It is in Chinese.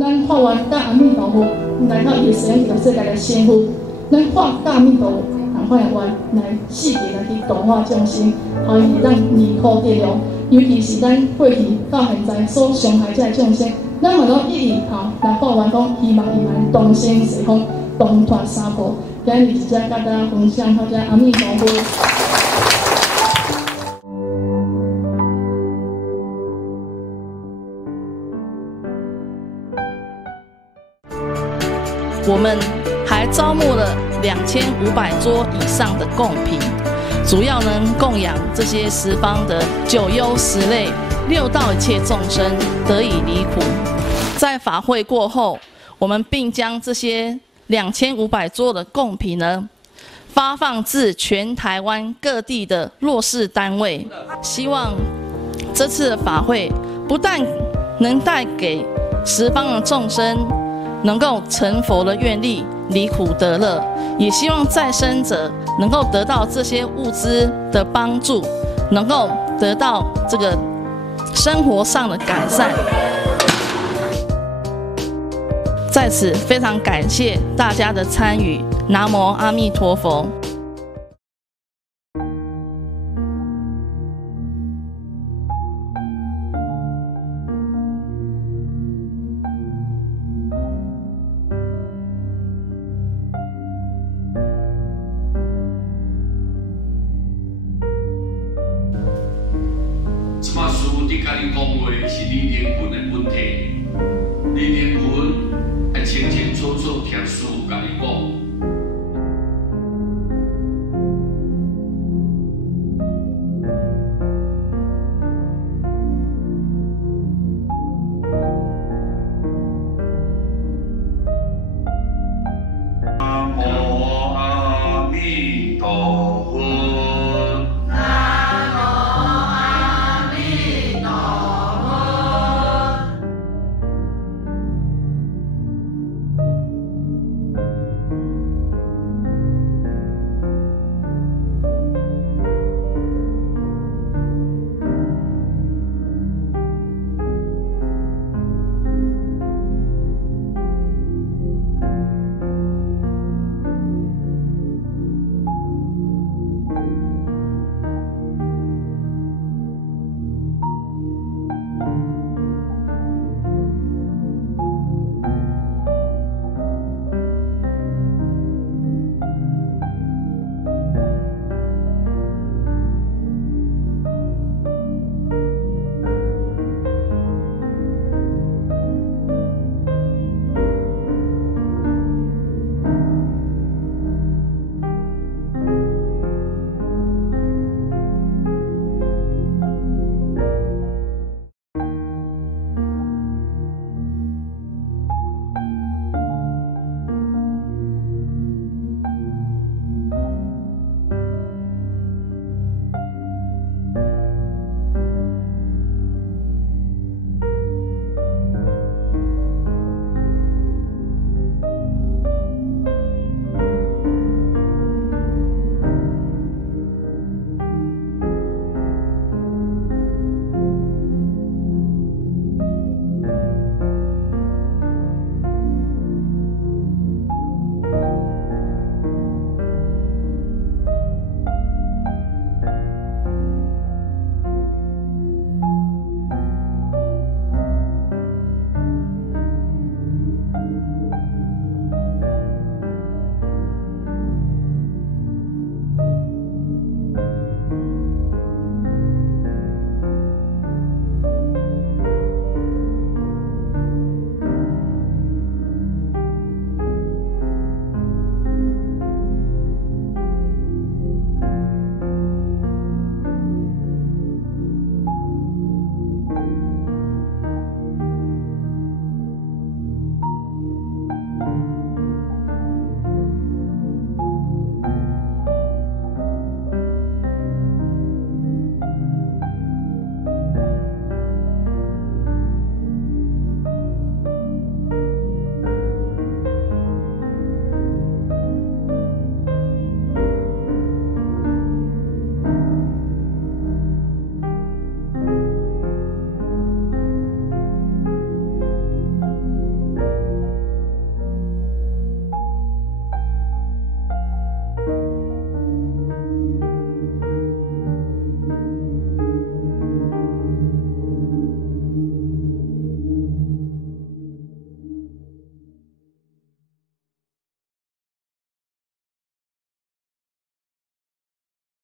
咱法院甲阿弥陀佛来到伊的使用这个世界的仙父，咱法甲阿弥陀佛同款的愿来四界来去度化众生，互伊让离苦得乐。尤其是咱过去到现在所伤害这众生，咱嘛拢一直来法院讲，希望伊们同生西方，同脱三宝。今日直接甲大家分享，好，这阿弥陀佛。我们还招募了2500桌以上的贡品，主要能供养这些十方的九幽十类六道一切众生得以离苦。在法会过后，我们并将这些2500桌的贡品呢，发放至全台湾各地的弱势单位。希望这次的法会不但能带给十方的众生能够成佛的愿力，离苦得乐，也希望在生者能够得到这些物资的帮助，能够得到这个生活上的改善。在此非常感谢大家的参与，南无阿弥陀佛。